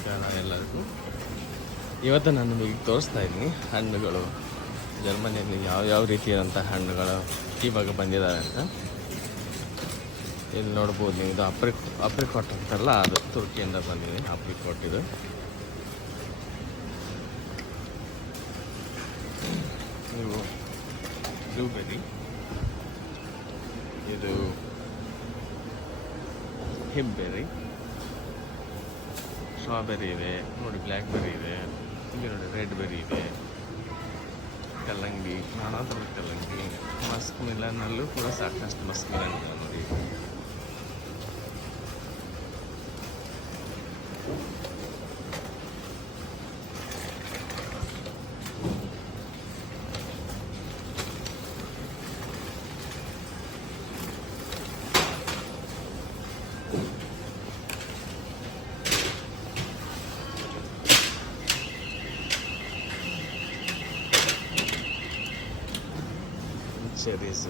ನಮಸ್ಕಾರ ಎಲ್ಲರಿಗೂ. ಇವತ್ತು ನಾನು ನಿಮಗೆ ತೋರಿಸ್ತಾ ಇದ್ದೀನಿ ಹಣ್ಣುಗಳು ಜರ್ಮನಿಯಲ್ಲಿ ಯಾವ ರೀತಿಯಾದಂಥ ಹಣ್ಣುಗಳು ಇವಾಗ ಬಂದಿದ್ದಾವೆ ಅಂತ. ಇಲ್ಲಿ ನೋಡ್ಬೋದು ನೀವು, ಇದು ಅಪ್ರಿಕಾಟ್ ಅಂತಾರಲ್ಲ, ಅದು ತುರ್ಕಿಯಿಂದ ಬಂದಿದೆ. ಅಪ್ರಿಕಾಟ್ ಇದು ನೀವು ಬ್ಲೂಬೆರಿ, ಇದು ಹಿಬ್ಬೆರಿ, ಸ್ಟ್ರಾಬೆರಿ ಇದೆ ನೋಡಿ, ಬ್ಲ್ಯಾಕ್ ಬೆರಿ ಇದೆ, ಇಲ್ಲಿ ನೋಡಿ ರೆಡ್ ಬೆರಿ ಇದೆ, ಕಲ್ಲಂಗಡಿ, ನಾನಾ ಥರದ ಕಲ್ಲಂಗಡಿ, ಮಸ್ಕ್ ಮಿಲನ್ನಲ್ಲೂ ಕೂಡ ಸಾಕಷ್ಟು ಮಸ್ಕ್ ಮಿಲನ್ ಇದೆ ನೋಡಿ. ಚೆರೀಸ್,